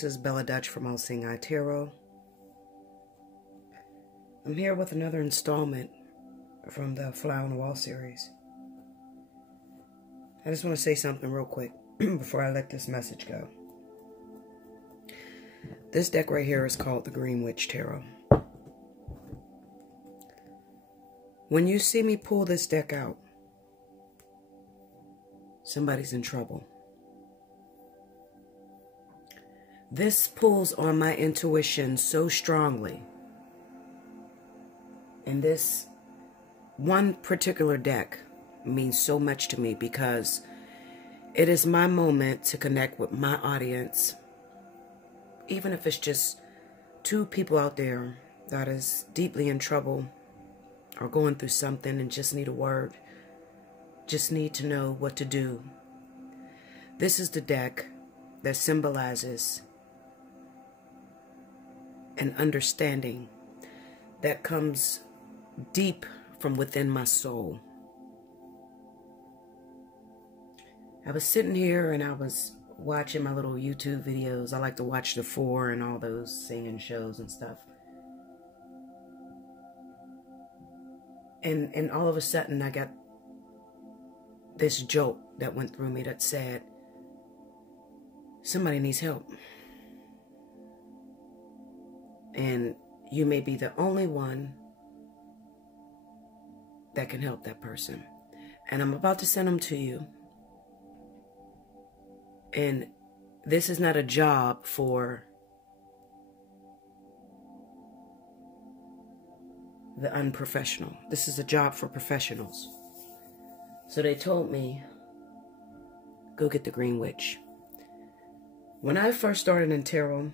This is Bella Dutch from Allseeingeyetarot. I'm here with another installment from the Fly on the Wall series. I just want to say something real quick before I let this message go. This deck right here is called the Green Witch Tarot. When you see me pull this deck out, somebody's in trouble. This pulls on my intuition so strongly. And this one particular deck means so much to me because it is my moment to connect with my audience. Even if it's just two people out there that is deeply in trouble or going through something and just need a word, just need to know what to do. This is the deck that symbolizes an understanding that comes deep from within my soul. I was sitting here and I was watching my little YouTube videos. I like to watch The Four and all those singing shows and stuff. And all of a sudden I got this jolt that went through me that said, somebody needs help. And you may be the only one that can help that person. And I'm about to send them to you. And this is not a job for the unprofessional. This is a job for professionals. So they told me, go get the Green Witch. When I first started in tarot,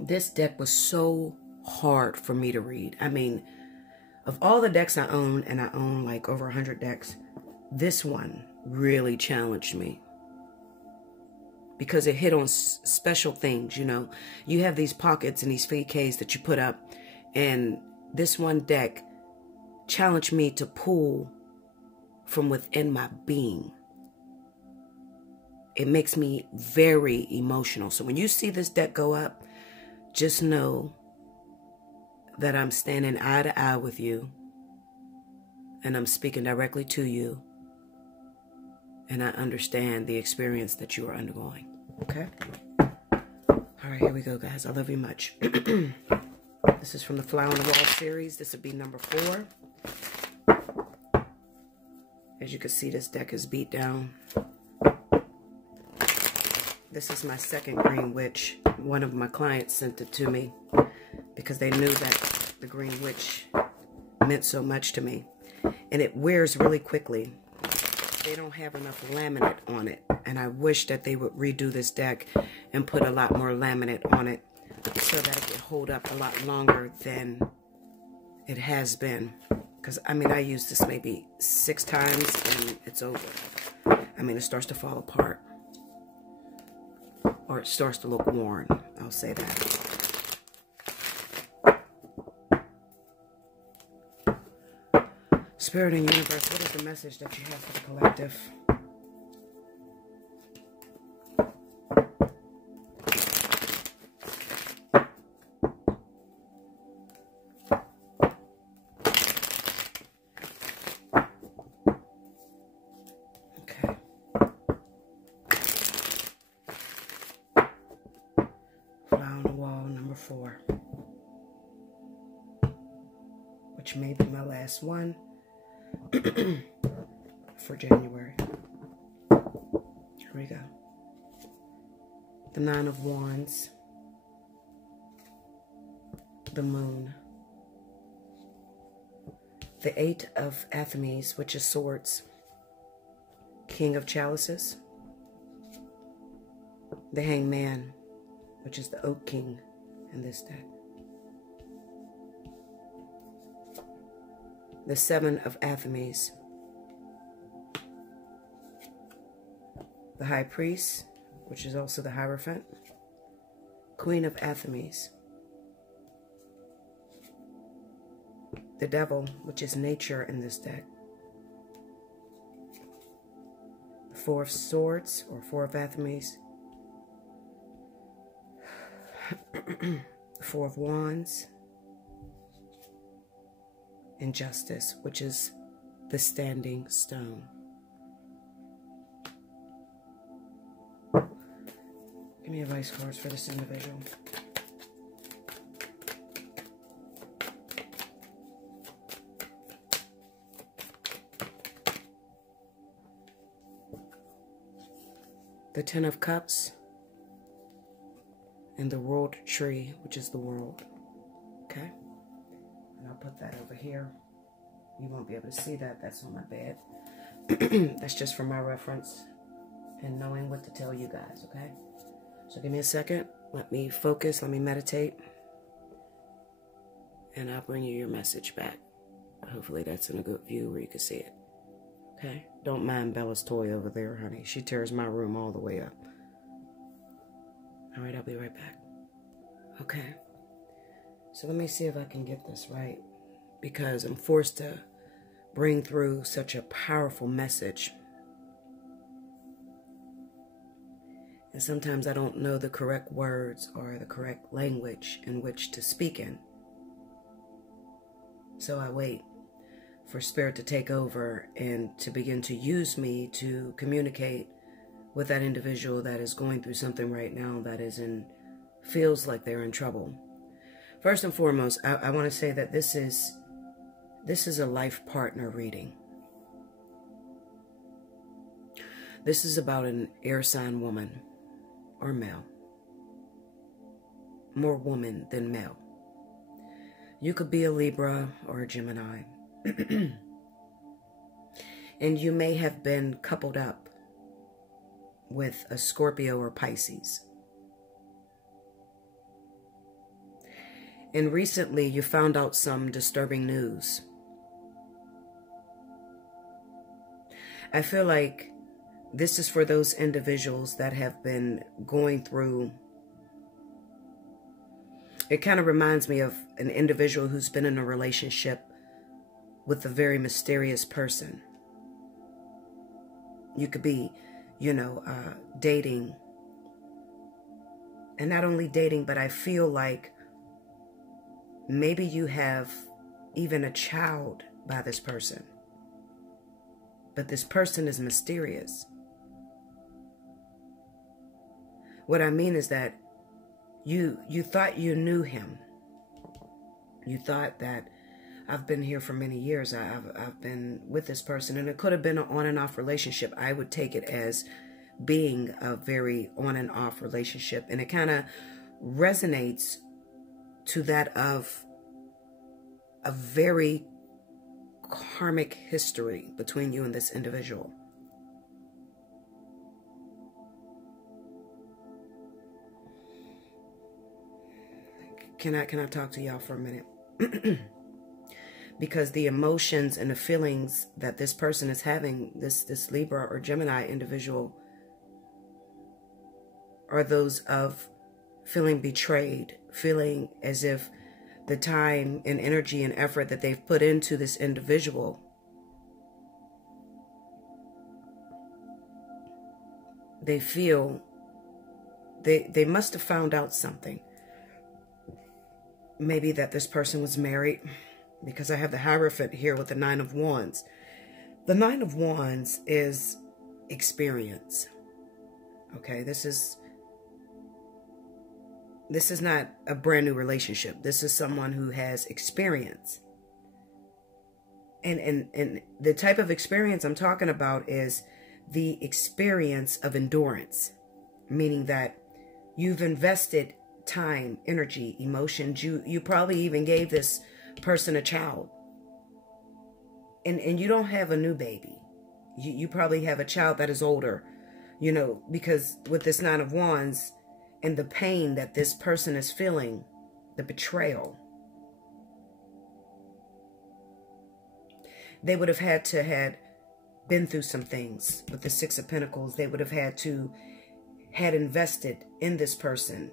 this deck was so hard for me to read. I mean, of all the decks I own, and I own like over 100 decks, this one really challenged me. Because it hit on special things, you know. You have these pockets and these vacas that you put up. And this one deck challenged me to pull from within my being. It makes me very emotional. So when you see this deck go up, just know that I'm standing eye to eye with you. And I'm speaking directly to you. And I understand the experience that you are undergoing. Okay? All right, here we go, guys. I love you much. This is from the Fly on the Wall series. This would be number 4. As you can see, this deck is beat down. This is my second Green Witch. One of my clients sent it to me because they knew that the Green Witch meant so much to me. And it wears really quickly. They don't have enough laminate on it. And I wish that they would redo this deck and put a lot more laminate on it so that it could hold up a lot longer than it has been. Because, I mean, I used this maybe 6 times and it's over. I mean, it starts to fall apart. Or it starts to look worn. I'll say that. Spirit and universe, what is the message that you have for the collective? Okay. Fly on the Wall, number 4. Which may be my last one. For January. Here we go. The 9 of Wands. The Moon. The 8 of Athames, which is Swords. King of Chalices. The Hangman, which is the Oak King in this deck. The 7 of Athames. The High Priest, which is also the Hierophant. Queen of Athames. The Devil, which is nature in this deck. The 4 of Swords, or 4 of Athames. Four of Wands, and Justice, which is the standing stone. Give me advice cards for this individual. The Ten of Cups and the World Tree, which is the world. Okay? And I'll put that over here. You won't be able to see that. That's on my bed. That's just for my reference and knowing what to tell you guys, okay? So give me a second. Let me focus. Let me meditate. And I'll bring you your message back. Hopefully that's in a good view where you can see it. Okay? Don't mind Bella's toy over there, honey. She tears my room all the way up. All right, I'll be right back. Okay. So let me see if I can get this right, because I'm forced to bring through such a powerful message. And sometimes I don't know the correct words or the correct language in which to speak in. So I wait for Spirit to take over and to begin to use me to communicate with that individual that is going through something right now that feels like they're in trouble. First and foremost, I want to say that this is a life partner reading. This is about an air sign woman or male. More woman than male. You could be a Libra or a Gemini. And you may have been coupled up with a Scorpio or Pisces. And recently you found out some disturbing news. I feel like this is for those individuals that have been going through. It kind of reminds me of an individual who's been in a relationship with a very mysterious person. You could be, dating. And not only dating, but I feel like maybe you have even a child by this person. But this person is mysterious. What I mean is that you thought you knew him. You thought that I've been here for many years. I've been with this person, and it could have been an on and off relationship. I would take it as being a very on and off relationship, and it kind of resonates to that of a very karmic history between you and this individual. Can I talk to y'all for a minute? Because the emotions and the feelings that this person is having, this Libra or Gemini individual, are those of feeling betrayed, feeling as if the time and energy and effort that they've put into this individual, they feel they must have found out something. Maybe that this person was married, because I have the Hierophant here with the Nine of Wands. The Nine of Wands is experience. Okay, this is not a brand new relationship. This is someone who has experience. And the type of experience I'm talking about is the experience of endurance, meaning that you've invested time, energy, emotions. You probably even gave this person a child. And you don't have a new baby. You probably have a child that is older, because with this Nine of Wands and the pain that this person is feeling, the betrayal, they would have had to had been through some things. With the Six of Pentacles, they would have had invested in this person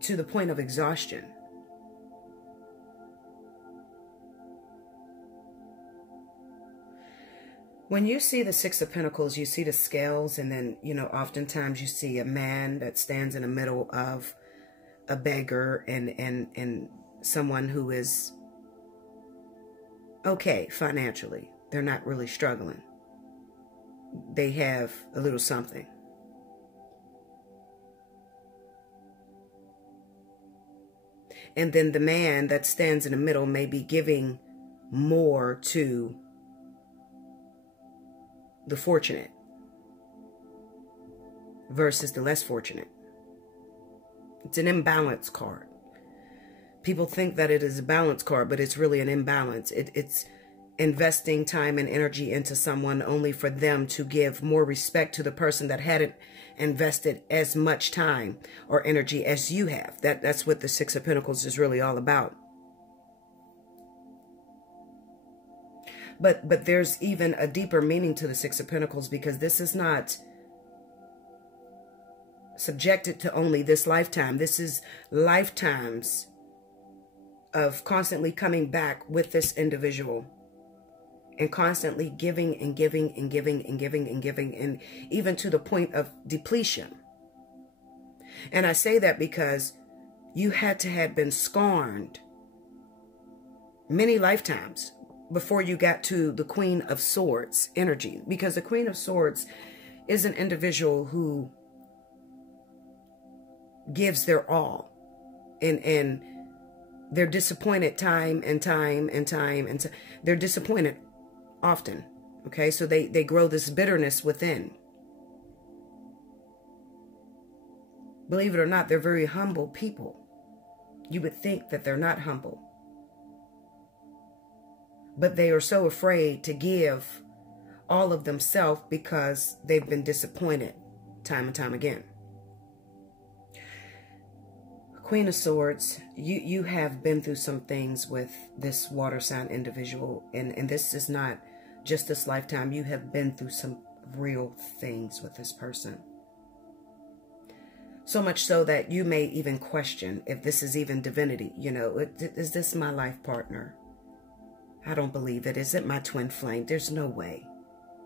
to the point of exhaustion. When you see the Six of Pentacles, you see the scales, and then, you know, oftentimes you see a man that stands in the middle of a beggar and someone who is okay financially. They're not really struggling. They have a little something. And then the man that stands in the middle may be giving more to the fortunate versus the less fortunate. It's an imbalance card. People think that it is a balance card, but it's really an imbalance. It's investing time and energy into someone only for them to give more respect to the person that hadn't invested as much time or energy as you have. That's what the Six of Pentacles is really all about. But there's even a deeper meaning to the Six of Pentacles, because this is not subjected to only this lifetime. This is lifetimes of constantly coming back with this individual and constantly giving and giving and giving and giving and giving, and even to the point of depletion. And I say that because you had to have been scorned many lifetimes before you got to the Queen of Swords energy, because the Queen of Swords is an individual who gives their all, and they're disappointed time and time and time and they're disappointed often. Okay, so they grow this bitterness within. Believe it or not, they're very humble people. You would think that they're not humble, but they are so afraid to give all of themselves because they've been disappointed time and time again. Queen of Swords, you have been through some things with this water sign individual, and this is not just this lifetime. You have been through some real things with this person. So much so that you may even question if this is even divinity. You know, is this my life partner? I don't believe it. Is it my twin flame? There's no way.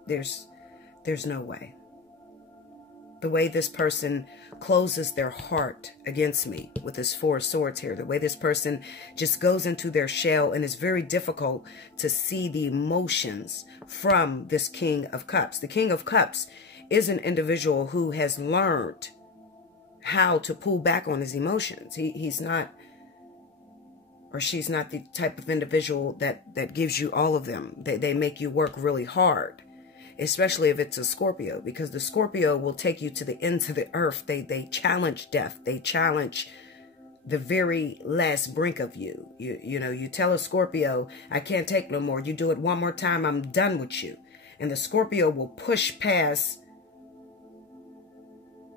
There's no way. The way this person closes their heart against me with this Four of Swords here, the way this person just goes into their shell, and it's very difficult to see the emotions from this King of Cups. The King of Cups is an individual who has learned how to pull back on his emotions. He's not, or she's not, the type of individual that gives you all of them. They make you work really hard, especially if it's a Scorpio, because the Scorpio will take you to the ends of the earth. They challenge death. They challenge the very last brink of you. You know, you tell a Scorpio, I can't take no more. You do it one more time, I'm done with you. And the Scorpio will push past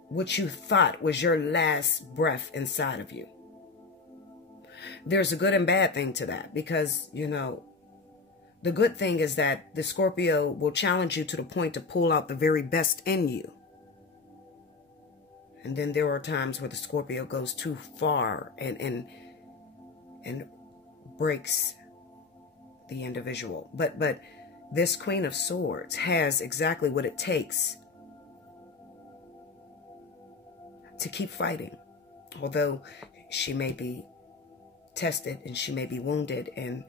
what you thought was your last breath inside of you. There's a good and bad thing to that, because, you know, the good thing is that the Scorpio will challenge you to the point to pull out the very best in you. And then there are times where the Scorpio goes too far and breaks the individual. But this Queen of Swords has exactly what it takes to keep fighting. Although she may be tested and she may be wounded and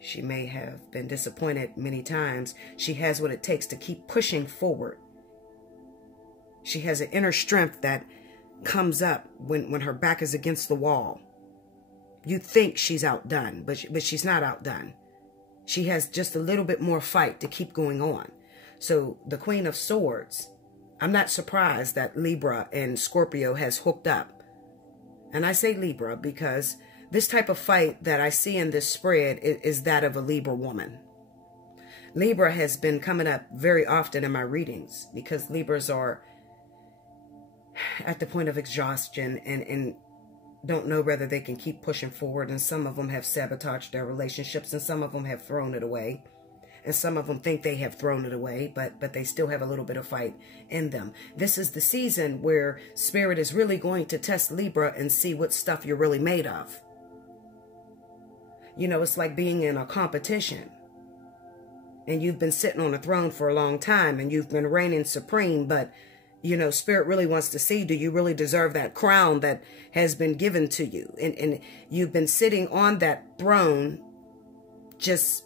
she may have been disappointed many times, she has what it takes to keep pushing forward. She has an inner strength that comes up when her back is against the wall. You think she's outdone, but she's not outdone. She has just a little bit more fight to keep going on. So the Queen of Swords, I'm not surprised that Libra and Scorpio has hooked up. And I say Libra because this type of fight that I see in this spread is that of a Libra woman. Libra has been coming up very often in my readings because Libras are at the point of exhaustion and don't know whether they can keep pushing forward. And some of them have sabotaged their relationships, and some of them have thrown it away. And some of them think they have thrown it away, but they still have a little bit of fight in them. This is the season where Spirit is really going to test Libra and see what stuff you're really made of. You know, it's like being in a competition. And you've been sitting on a throne for a long time, and you've been reigning supreme, but, you know, Spirit really wants to see, do you really deserve that crown that has been given to you? And you've been sitting on that throne just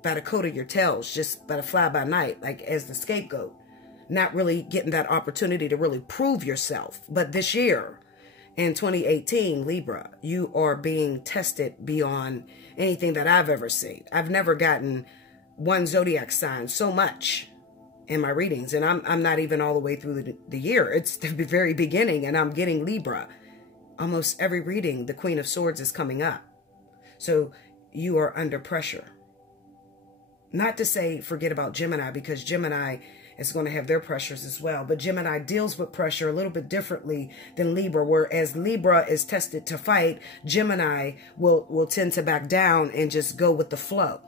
by the coat of your tails, just by the fly by night, like as the scapegoat, not really getting that opportunity to really prove yourself. But this year, in 2018, Libra, you are being tested beyond anything that I've ever seen. I've never gotten one zodiac sign so much in my readings, and I'm not even all the way through the year. It's the very beginning, and I'm getting Libra. Almost every reading, the Queen of Swords is coming up. So you are under pressure. Not to say forget about Gemini, because Gemini is going to have their pressures as well. But Gemini deals with pressure a little bit differently than Libra, whereas Libra is tested to fight. Gemini will tend to back down and just go with the flow.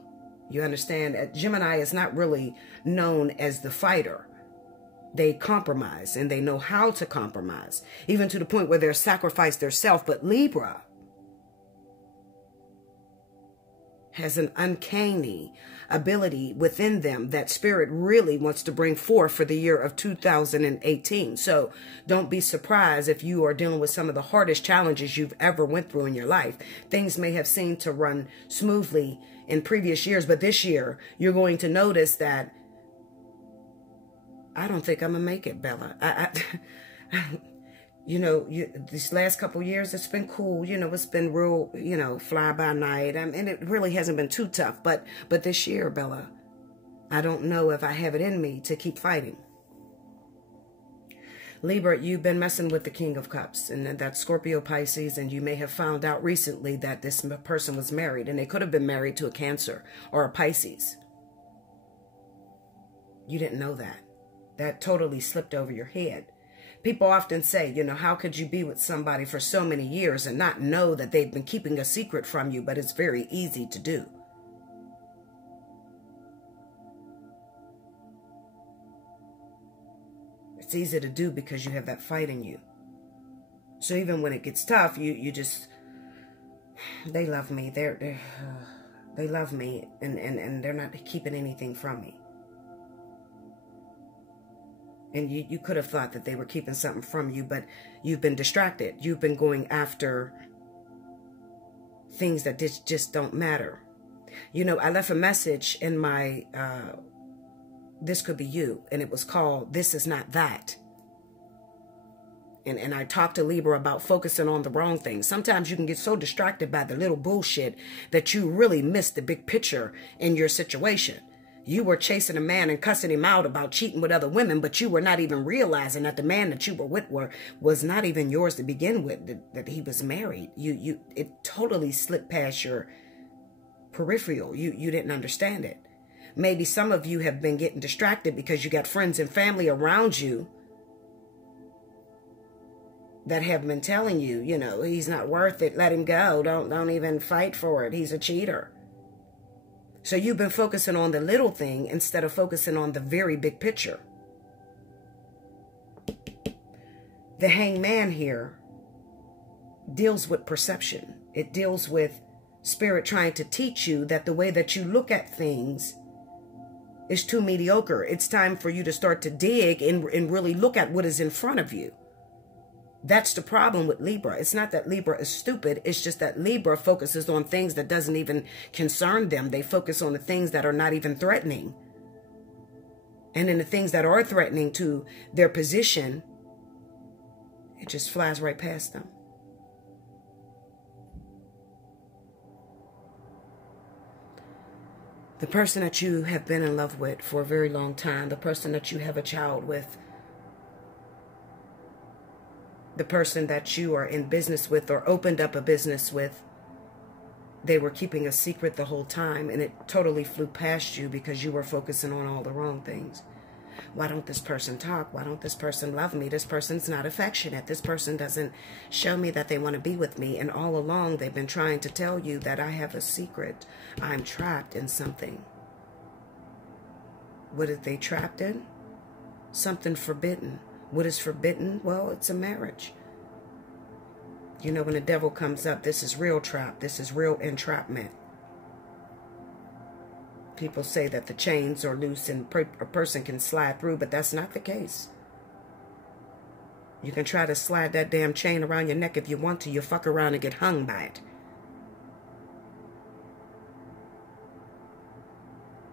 You understand? Gemini is not really known as the fighter. They compromise, and they know how to compromise, even to the point where they'll sacrifice their self. But Libra has an uncanny ability within them that Spirit really wants to bring forth for the year of 2018. So don't be surprised if you are dealing with some of the hardest challenges you've ever went through in your life. Things may have seemed to run smoothly in previous years, but this year you're going to notice that I don't think I'm gonna make it, Bella. You know, these last couple years, it's been cool. You know, it's been real, you know, fly by night. And it really hasn't been too tough. But this year, Bella, I don't know if I have it in me to keep fighting. Libra, you've been messing with the King of Cups, and that's Scorpio, Pisces, and you may have found out recently that this person was married, and they could have been married to a Cancer or a Pisces. You didn't know that. That totally slipped over your head. People often say, you know, how could you be with somebody for so many years and not know that they've been keeping a secret from you? But it's very easy to do. It's easy to do because you have that fight in you. So even when it gets tough, you just, they love me. They love me, and they're not keeping anything from me. And you could have thought that they were keeping something from you, but you've been distracted. You've been going after things that just don't matter. You know, I left a message in my, This Could Be You, and it was called, This Is Not That. And I talked to Libra about focusing on the wrong things. Sometimes you can get so distracted by the little bullshit that you really miss the big picture in your situation. You were chasing a man and cussing him out about cheating with other women, but you were not even realizing that the man that you were with was not even yours to begin with, that he was married. It totally slipped past your peripheral. You didn't understand it. Maybe some of you have been getting distracted because you got friends and family around you that have been telling you, you know, he's not worth it. Let him go. Don't even fight for it. He's a cheater. So you've been focusing on the little thing instead of focusing on the very big picture. The Hangman here deals with perception. It deals with Spirit trying to teach you that the way that you look at things is too mediocre. It's time for you to start to dig and really look at what is in front of you. That's the problem with Libra. It's not that Libra is stupid. It's just that Libra focuses on things that doesn't even concern them. They focus on the things that are not even threatening. And then the things that are threatening to their position, it just flies right past them. The person that you have been in love with for a very long time, the person that you have a child with, the person that you are in business with or opened up a business with, they were keeping a secret the whole time, and it totally flew past you because you were focusing on all the wrong things. Why don't this person talk? Why don't this person love me? This person's not affectionate. This person doesn't show me that they want to be with me. And all along, they've been trying to tell you that I have a secret. I'm trapped in something. What are they trapped in? Something forbidden. What is forbidden? Well, it's a marriage. You know, when the devil comes up, this is real trap. This is real entrapment. People say that the chains are loose and a person can slide through, but that's not the case. You can try to slide that damn chain around your neck if you want to. You'll fuck around and get hung by it.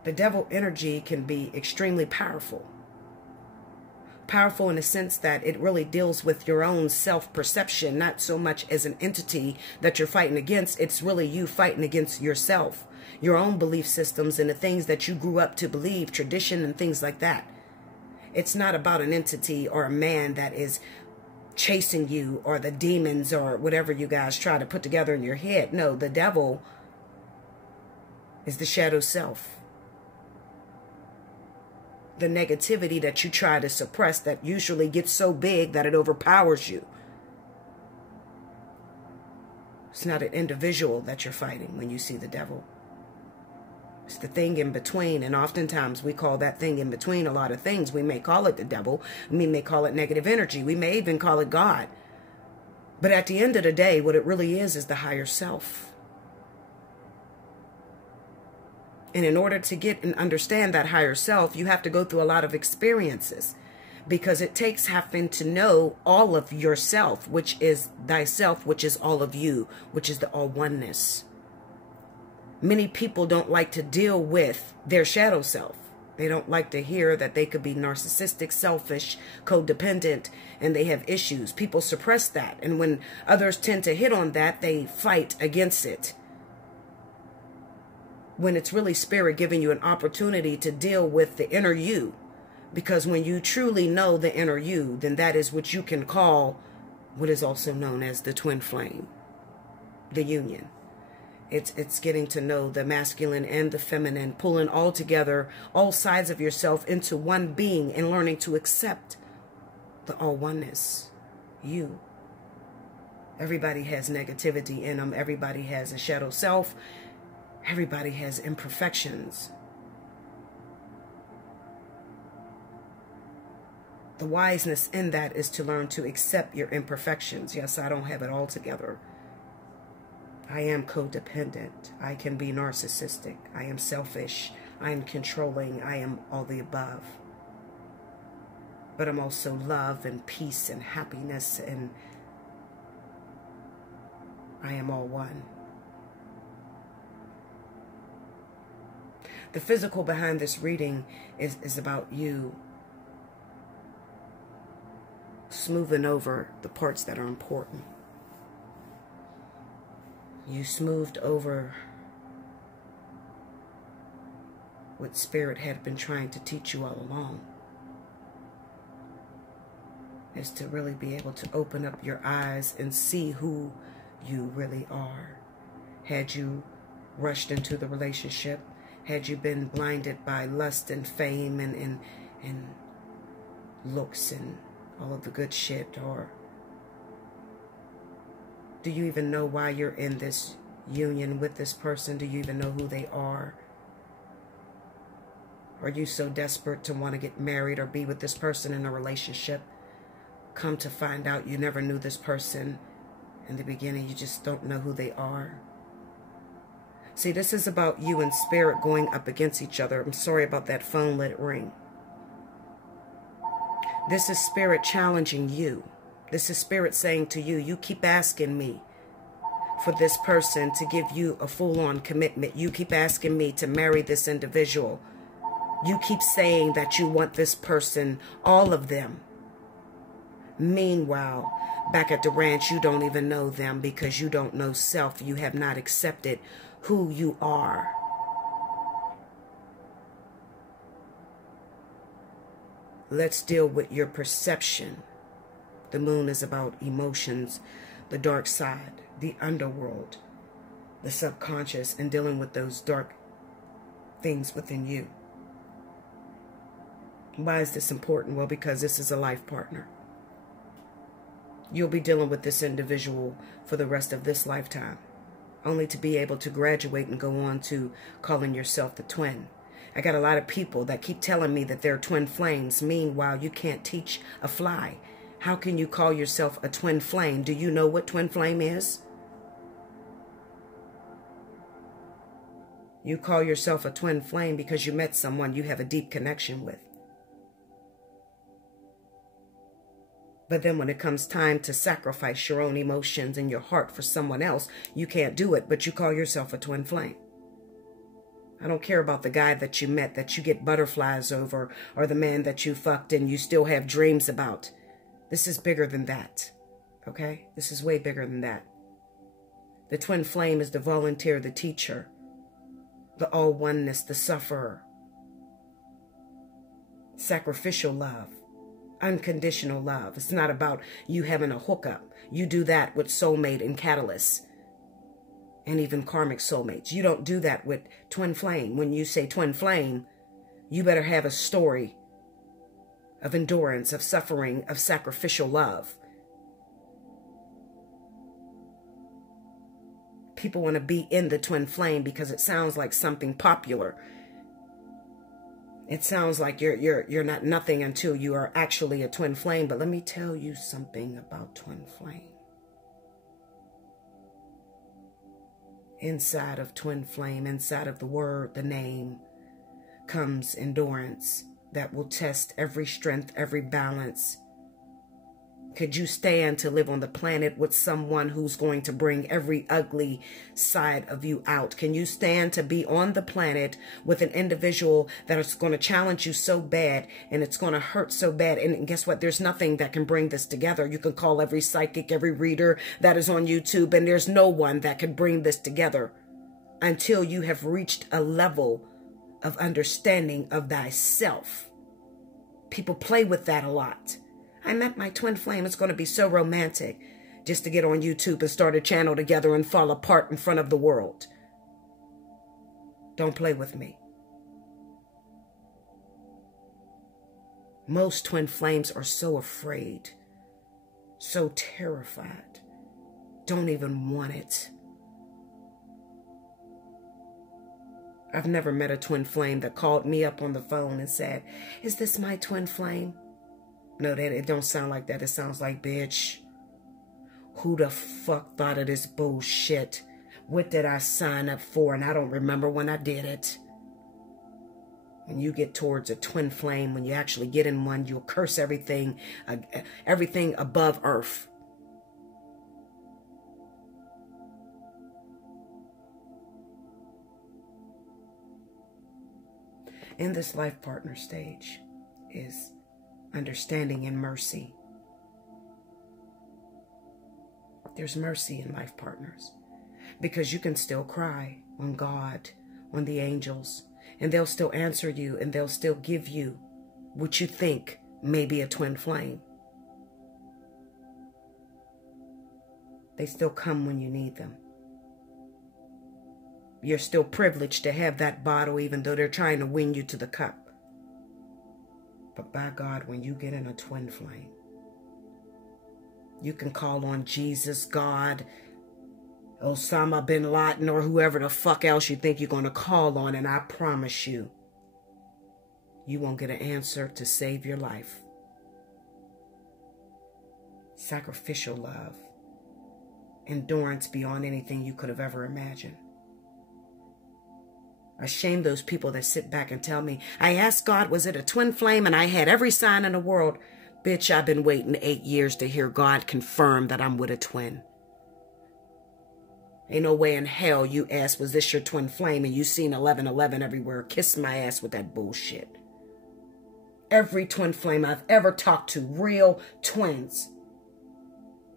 The devil energy can be extremely powerful. Powerful in the sense that it really deals with your own self-perception, not so much as an entity that you're fighting against. It's really you fighting against yourself, your own belief systems and the things that you grew up to believe, tradition and things like that. It's not about an entity or a man that is chasing you or the demons or whatever you guys try to put together in your head. No, the devil is the shadow self. The negativity that you try to suppress that usually gets so big that it overpowers you. It's not an individual that you're fighting when you see the devil. It's the thing in between, and oftentimes we call that thing in between a lot of things. We may call it the devil. We may call it negative energy. We may even call it God. But at the end of the day, what it really is the higher self. And in order to get and understand that higher self, you have to go through a lot of experiences, because it takes having to know all of yourself, which is thyself, which is all of you, which is the all oneness. Many people don't like to deal with their shadow self. They don't like to hear that they could be narcissistic, selfish, codependent, and they have issues. People suppress that. And when others tend to hit on that, they fight against it. When it's really spirit giving you an opportunity to deal with the inner you. Because when you truly know the inner you, then that is what you can call what is also known as the twin flame, the union. It's getting to know the masculine and the feminine, pulling all together, all sides of yourself into one being and learning to accept the all oneness, you. Everybody has negativity in them. Everybody has a shadow self. Everybody has imperfections. The wiseness in that is to learn to accept your imperfections. Yes, I don't have it all together. I am codependent. I can be narcissistic. I am selfish. I am controlling. I am all the above. But I'm also love and peace and happiness, and I am all one. The physical behind this reading is about you smoothing over the parts that are important. You smoothed over what Spirit had been trying to teach you all along. Is to really be able to open up your eyes and see who you really are. Had you rushed into the relationship, had you been blinded by lust and fame and looks and all of the good shit, or do you even know why you're in this union with this person? Do you even know who they are? Are you so desperate to want to get married or be with this person in a relationship? Come to find out you never knew this person in the beginning. You just don't know who they are. See, this is about you and Spirit going up against each other. I'm sorry about that phone. Let it ring. This is Spirit challenging you. This is Spirit saying to you, you keep asking me for this person to give you a full-on commitment. You keep asking me to marry this individual. You keep saying that you want this person, all of them. Meanwhile, back at the ranch, you don't even know them because you don't know self. You have not accepted who you are. Let's deal with your perception. The moon is about emotions, the dark side, the underworld, the subconscious, and dealing with those dark things within you. Why is this important? Well, because this is a life partner. You'll be dealing with this individual for the rest of this lifetime, only to be able to graduate and go on to calling yourself the twin. I got a lot of people that keep telling me that they're twin flames. Meanwhile, you can't teach a fly. How can you call yourself a twin flame? Do you know what twin flame is? You call yourself a twin flame because you met someone you have a deep connection with. But then when it comes time to sacrifice your own emotions and your heart for someone else, you can't do it, but you call yourself a twin flame. I don't care about the guy that you met that you get butterflies over, or the man that you fucked and you still have dreams about. This is bigger than that, okay? This is way bigger than that. The twin flame is the volunteer, the teacher, the all oneness, the sufferer. Sacrificial love, unconditional love. It's not about you having a hookup. You do that with soulmate and catalyst, and even karmic soulmates. You don't do that with twin flame. When you say twin flame, you better have a story of endurance, of suffering, of sacrificial love. People want to be in the twin flame because it sounds like something popular. It sounds like you're not nothing until you are actually a twin flame. But let me tell you something about twin flame. Inside of twin flame, inside of the word, the name, comes endurance that will test every strength, every balance. Could you stand to live on the planet with someone who's going to bring every ugly side of you out? Can you stand to be on the planet with an individual that is going to challenge you so bad and it's going to hurt so bad? And guess what? There's nothing that can bring this together. You can call every psychic, every reader that is on YouTube, and there's no one that can bring this together until you have reached a level of understanding of thyself. People play with that a lot. I met my twin flame. It's going to be so romantic just to get on YouTube and start a channel together and fall apart in front of the world. Don't play with me. Most twin flames are so afraid, so terrified, don't even want it. I've never met a twin flame that called me up on the phone and said, "Is this my twin flame?" No, it don't sound like that. It sounds like, bitch, who the fuck thought of this bullshit? What did I sign up for? And I don't remember when I did it. When you get towards a twin flame, when you actually get in one, you'll curse everything above earth. In this life partner stage is understanding and mercy. There's mercy in life partners because you can still cry on God, on the angels, and they'll still answer you and they'll still give you what you think may be a twin flame. They still come when you need them. You're still privileged to have that bottle even though they're trying to win you to the cup. But by God, when you get in a twin flame, you can call on Jesus, God, Osama bin Laden, or whoever the fuck else you think you're going to call on, and I promise you, you won't get an answer to save your life. Sacrificial love, endurance beyond anything you could have ever imagined. I shame those people that sit back and tell me, I asked God, was it a twin flame? And I had every sign in the world. Bitch, I've been waiting 8 years to hear God confirm that I'm with a twin. Ain't no way in hell you asked, was this your twin flame? And you seen 1111 everywhere. Kiss my ass with that bullshit. Every twin flame I've ever talked to, real twins,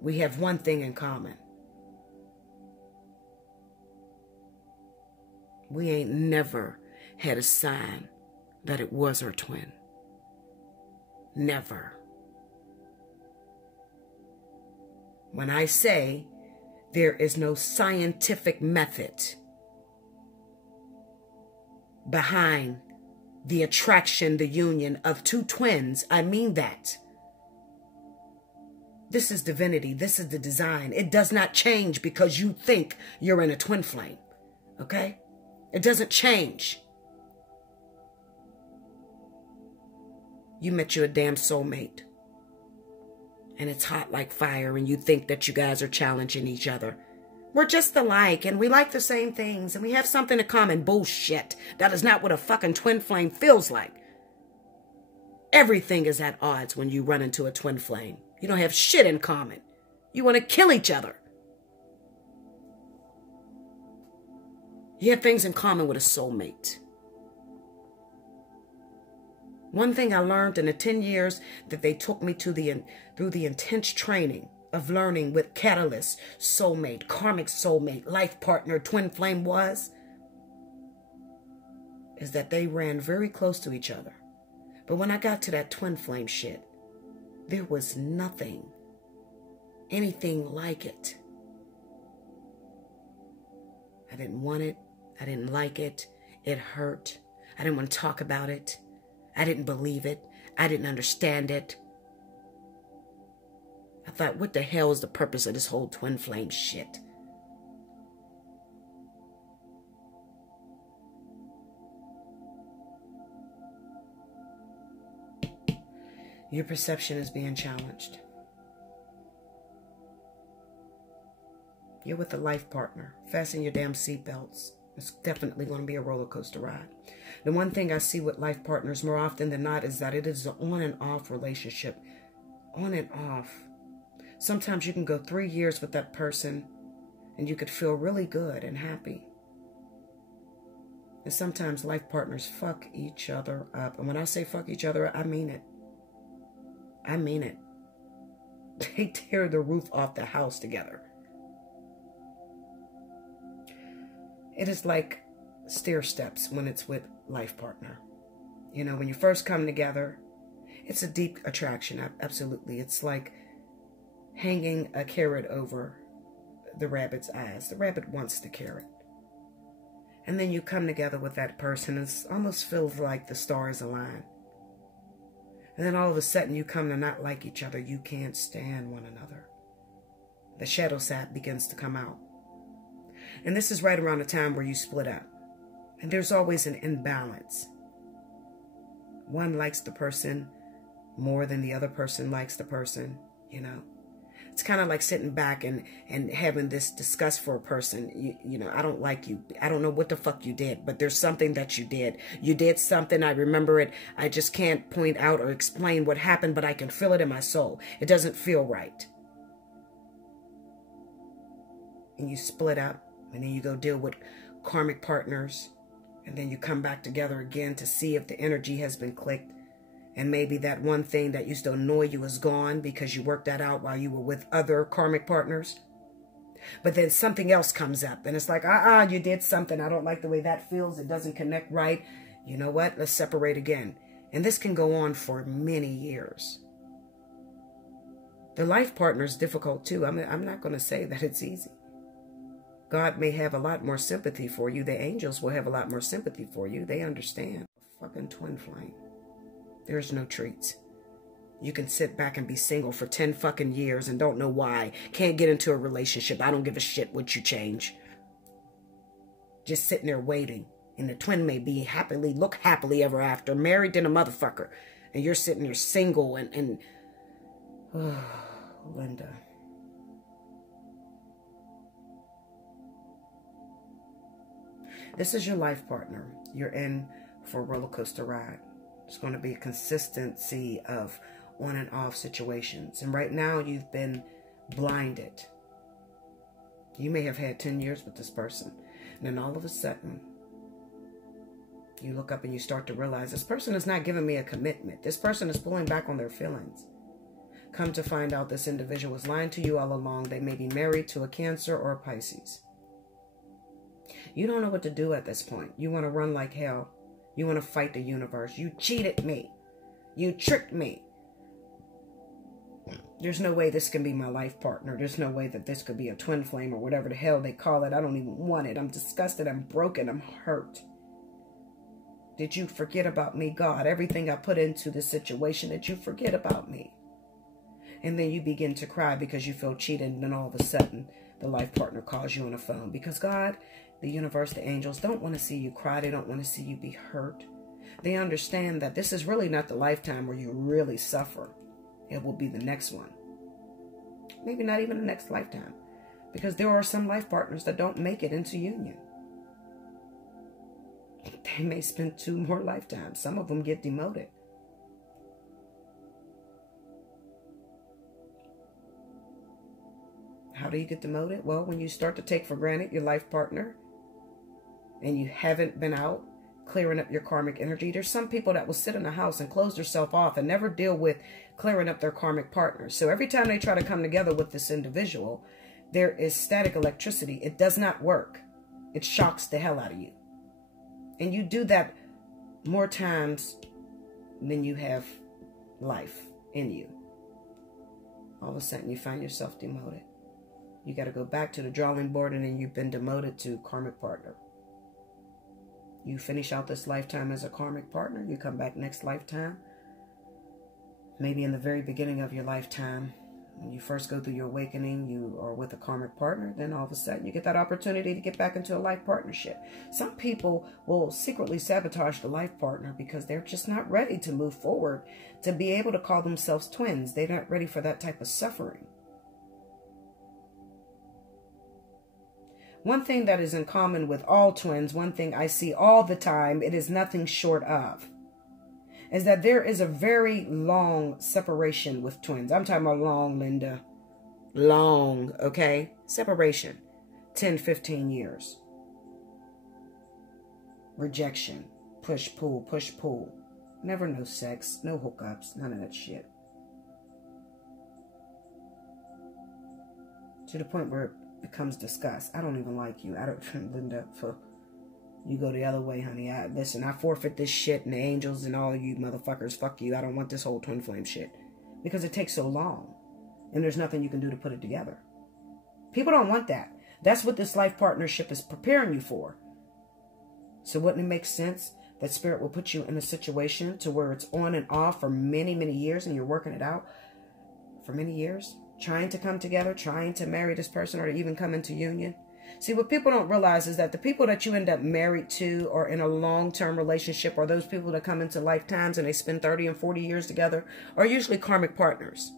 we have one thing in common. We ain't never had a sign that it was our twin. Never. When I say there is no scientific method behind the attraction, the union of two twins, I mean that. This is divinity. This is the design. It does not change because you think you're in a twin flame. Okay? It doesn't change. You met your damn soulmate. And it's hot like fire and you think that you guys are challenging each other. We're just alike, and we like the same things, and we have something in common. Bullshit. That is not what a fucking twin flame feels like. Everything is at odds when you run into a twin flame. You don't have shit in common. You want to kill each other. You have things in common with a soulmate. One thing I learned in the 10 years that they took me to through the intense training of learning with catalyst, soulmate, karmic soulmate, life partner, twin flame is that they ran very close to each other. But when I got to that twin flame shit, there was anything like it. I didn't want it. I didn't like it. It hurt. I didn't want to talk about it. I didn't believe it. I didn't understand it. I thought, what the hell is the purpose of this whole twin flame shit? Your perception is being challenged. You're with a life partner. Fasten your damn seatbelts. It's definitely going to be a roller coaster ride. The one thing I see with life partners more often than not is that it is an on and off relationship. On and off. Sometimes you can go 3 years with that person and you could feel really good and happy. And sometimes life partners fuck each other up. And when I say fuck each other, I mean it. I mean it. They tear the roof off the house together. It is like stair steps when it's with life partner. You know, when you first come together, it's a deep attraction. Absolutely. It's like hanging a carrot over the rabbit's eyes. The rabbit wants the carrot. And then you come together with that person. It almost feels like the stars align. And then all of a sudden you come to not like each other. You can't stand one another. The shadow side begins to come out. And this is right around the time where you split up. And there's always an imbalance. One likes the person more than the other person likes the person, you know. It's kind of like sitting back and having this disgust for a person. You know, I don't like you. I don't know what the fuck you did, but there's something that you did. You did something. I remember it. I just can't point out or explain what happened, but I can feel it in my soul. It doesn't feel right. And you split up, and then you go deal with karmic partners, and then you come back together again to see if the energy has been clicked. And maybe that one thing that used to annoy you is gone because you worked that out while you were with other karmic partners. But then something else comes up and it's like, you did something. I don't like the way that feels. It doesn't connect right. You know what? Let's separate again. And this can go on for many years. The life partner is difficult too. I'm not going to say that it's easy. God may have a lot more sympathy for you. The angels will have a lot more sympathy for you. They understand. Fucking twin flame. There's no treats. You can sit back and be single for 10 fucking years and don't know why. Can't get into a relationship. I don't give a shit what you change. Just sitting there waiting. And the twin may be look happily ever after. Married than a motherfucker. And you're sitting there single and oh, Linda. This is your life partner. You're in for a roller coaster ride. It's going to be a consistency of on and off situations. And right now you've been blinded. You may have had 10 years with this person. And then all of a sudden, you look up and you start to realize this person is not giving me a commitment. This person is pulling back on their feelings. Come to find out this individual was lying to you all along. They may be married to a Cancer or a Pisces. You don't know what to do at this point. You want to run like hell. You want to fight the universe. You cheated me. You tricked me. There's no way this can be my life partner. There's no way that this could be a twin flame or whatever the hell they call it. I don't even want it. I'm disgusted. I'm broken. I'm hurt. Did you forget about me, God? Everything I put into this situation, did you forget about me? And then you begin to cry because you feel cheated. And then all of a sudden, the life partner calls you on the phone. Because God, the universe, the angels don't want to see you cry. They don't want to see you be hurt. They understand that this is really not the lifetime where you really suffer. It will be the next one. Maybe not even the next lifetime. Because there are some life partners that don't make it into union. They may spend 2 more lifetimes. Some of them get demoted. How do you get demoted? Well, when you start to take for granted your life partner and you haven't been out clearing up your karmic energy. There's some people that will sit in a house and close themselves off and never deal with clearing up their karmic partners. So every time they try to come together with this individual, there is static electricity. It does not work. It shocks the hell out of you. And you do that more times than you have life in you. All of a sudden you find yourself demoted. You got to go back to the drawing board, and then you've been demoted to karmic partner. You finish out this lifetime as a karmic partner. You come back next lifetime. Maybe in the very beginning of your lifetime, when you first go through your awakening, you are with a karmic partner. Then all of a sudden you get that opportunity to get back into a life partnership. Some people will secretly sabotage the life partner because they're just not ready to move forward, to be able to call themselves twins. They're not ready for that type of suffering. One thing that is in common with all twins, one thing I see all the time, it is nothing short of, is that there is a very long separation with twins. I'm talking about long, Linda. Long, okay? Separation. 10, 15 years. Rejection. Push, pull, push, pull. Never no sex, no hookups, none of that shit. To the point where it becomes disgust. I don't even like you. I don't, Linda, for you go the other way, honey. Listen, I forfeit this shit, and the angels and all you motherfuckers, fuck you. I don't want this whole twin flame shit. Because it takes so long. And there's nothing you can do to put it together. People don't want that. That's what this life partnership is preparing you for. So wouldn't it make sense that Spirit will put you in a situation to where it's on and off for many, many years, and you're working it out for many years? Trying to come together, trying to marry this person, or to even come into union. See, what people don't realize is that the people that you end up married to or in a long-term relationship, or those people that come into lifetimes and they spend 30 and 40 years together, are usually karmic partners.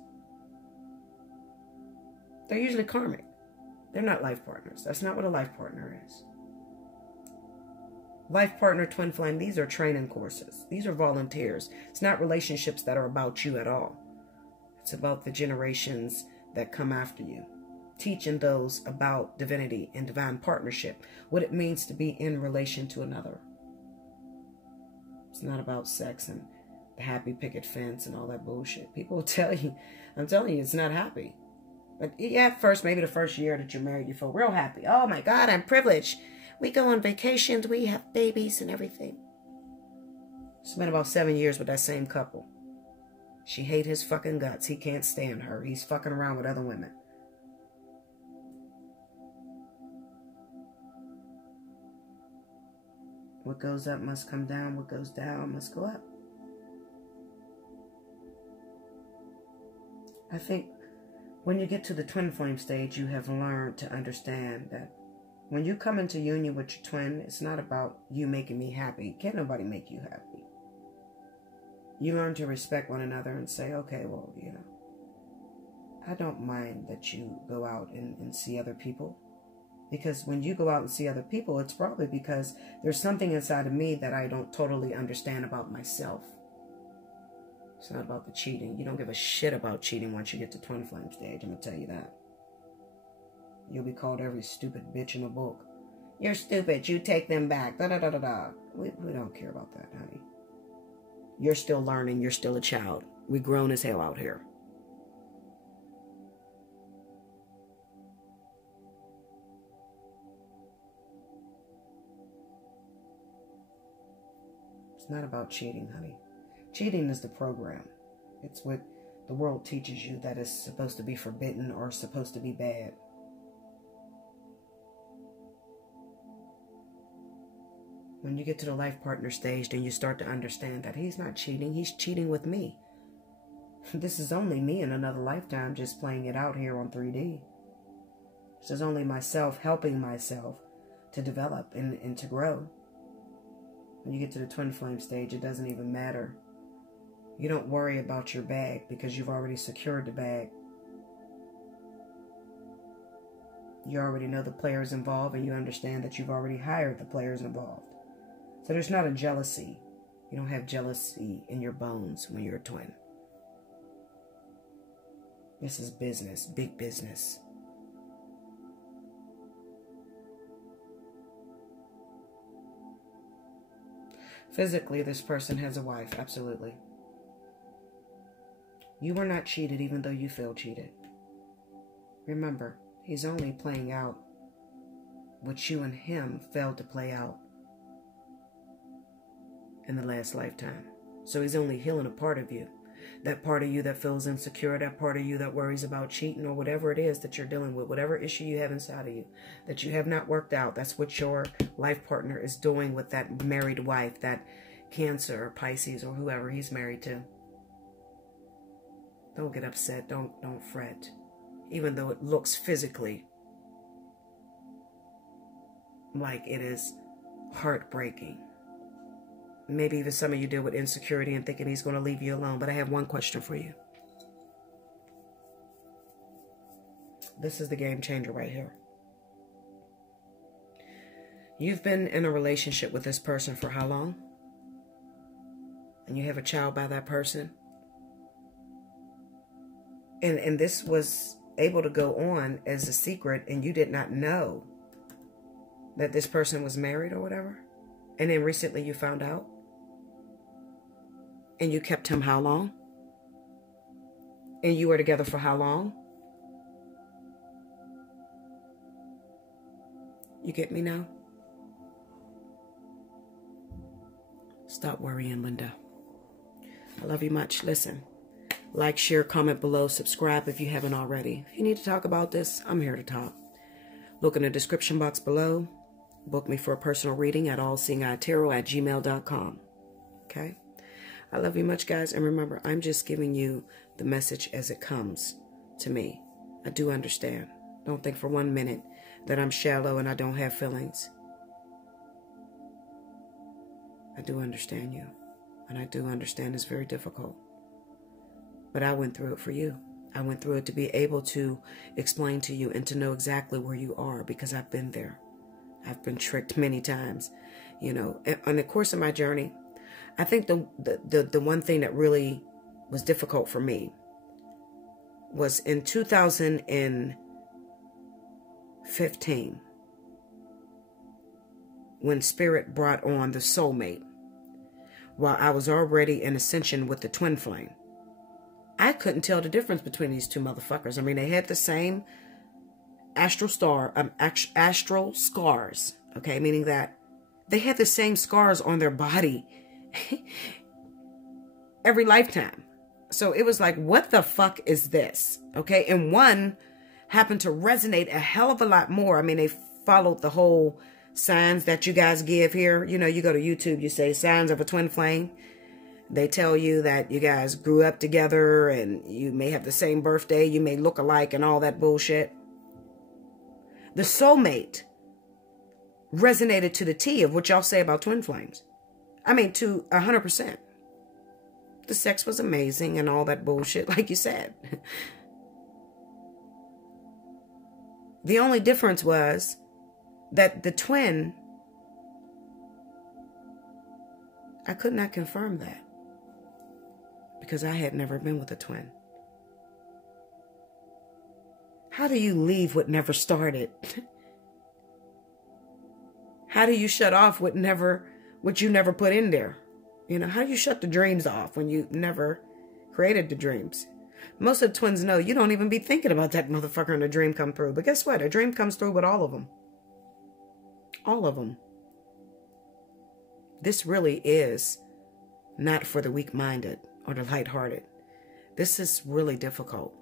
They're usually karmic. They're not life partners. That's not what a life partner is. Life partner, twin flame, these are training courses. These are volunteers. It's not relationships that are about you at all. It's about the generations that come after you. Teaching those about divinity and divine partnership. What it means to be in relation to another. It's not about sex and the happy picket fence and all that bullshit. People will tell you, I'm telling you, it's not happy. But yeah, at first, maybe the first year that you're married, you feel real happy. Oh my God, I'm privileged. We go on vacations, we have babies and everything. Spent about 7 years with that same couple. She hates his fucking guts. He can't stand her. He's fucking around with other women. What goes up must come down. What goes down must go up. I think when you get to the twin flame stage, you have learned to understand that when you come into union with your twin, it's not about you making me happy. Can't nobody make you happy. You learn to respect one another and say, okay, well, you know, I don't mind that you go out and see other people. Because when you go out and see other people, it's probably because there's something inside of me that I don't totally understand about myself. It's not about the cheating. You don't give a shit about cheating once you get to twin flame stage. I'm going to tell you that. You'll be called every stupid bitch in the book. You're stupid. You take them back. Da da da da da. We don't care about that, honey. You're still learning. You're still a child. We're grown as hell out here. It's not about cheating, honey. Cheating is the program. It's what the world teaches you that is supposed to be forbidden or supposed to be bad. When you get to the life partner stage, then you start to understand that he's not cheating. He's cheating with me. This is only me in another lifetime just playing it out here on 3D. This is only myself helping myself to develop and to grow. When you get to the twin flame stage, it doesn't even matter. You don't worry about your bag because you've already secured the bag. You already know the players involved, and you understand that you've already hired the players involved. So there's not a jealousy. You don't have jealousy in your bones when you're a twin. This is business, big business. Physically, this person has a wife, absolutely. You were not cheated even though you feel cheated. Remember, he's only playing out what you and him failed to play out in the last lifetime. So he's only healing a part of you. That part of you that feels insecure, that part of you that worries about cheating or whatever it is that you're dealing with, whatever issue you have inside of you that you have not worked out, that's what your life partner is doing with that married wife, that Cancer or Pisces or whoever he's married to. Don't get upset. Don't fret. Even though it looks physically like it is heartbreaking. Maybe even some of you deal with insecurity and thinking he's going to leave you alone. But I have one question for you. This is the game changer right here. You've been in a relationship with this person for how long? And you have a child by that person. And this was able to go on as a secret, and you did not know that this person was married or whatever. And then recently you found out. And you kept him how long? And you were together for how long? You get me now? Stop worrying, Linda. I love you much. Listen, like, share, comment below, subscribe if you haven't already. If you need to talk about this, I'm here to talk. Look in the description box below. Book me for a personal reading at Allseeingeyetarot@gmail.com. Okay? I love you much, guys. And remember, I'm just giving you the message as it comes to me. I do understand. Don't think for 1 minute that I'm shallow and I don't have feelings. I do understand you. And I do understand it's very difficult. But I went through it for you. I went through it to be able to explain to you and to know exactly where you are, because I've been there. I've been tricked many times. You know, on the course of my journey, I think the one thing that really was difficult for me was in 2015, when Spirit brought on the soulmate, while I was already in ascension with the twin flame. I couldn't tell the difference between these two motherfuckers. I mean, they had the same astral scars, okay, meaning that they had the same scars on their body every lifetime. So it was like, what the fuck is this? Okay. And one happened to resonate a hell of a lot more. I mean, they followed the whole signs that you guys give here. You know, you go to YouTube, you say signs of a twin flame. They tell you that you guys grew up together and you may have the same birthday. You may look alike and all that bullshit. The soulmate resonated to the T of what y'all say about twin flames. I mean, to 100%. The sex was amazing and all that bullshit, like you said. The only difference was that the twin, I could not confirm that because I had never been with a twin. How do you leave what never started? How do you shut off what you never put in there? You know, how do you shut the dreams off when you never created the dreams? Most of the twins know you don't even be thinking about that motherfucker and a dream come through. But guess what? A dream comes through with all of them. All of them. This really is not for the weak-minded or the lighthearted. This is really difficult.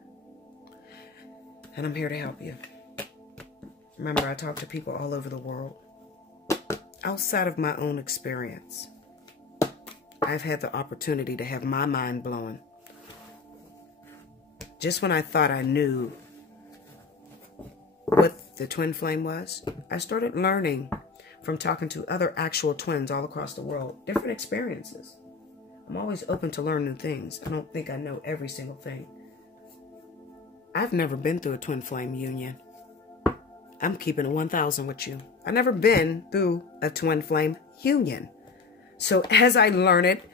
And I'm here to help you. Remember, I talk to people all over the world. Outside of my own experience, I've had the opportunity to have my mind blown. Just when I thought I knew what the twin flame was, I started learning from talking to other actual twins all across the world. Different experiences. I'm always open to learn new things. I don't think I know every single thing. I've never been through a twin flame union. I'm keeping it 1,000 with you. I've never been through a twin flame union. So as I learn it,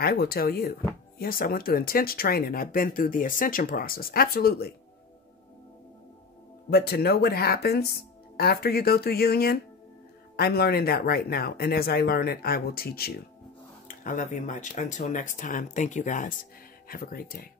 I will tell you. Yes, I went through intense training. I've been through the ascension process. Absolutely. But to know what happens after you go through union, I'm learning that right now. And as I learn it, I will teach you. I love you much. Until next time, thank you guys. Have a great day.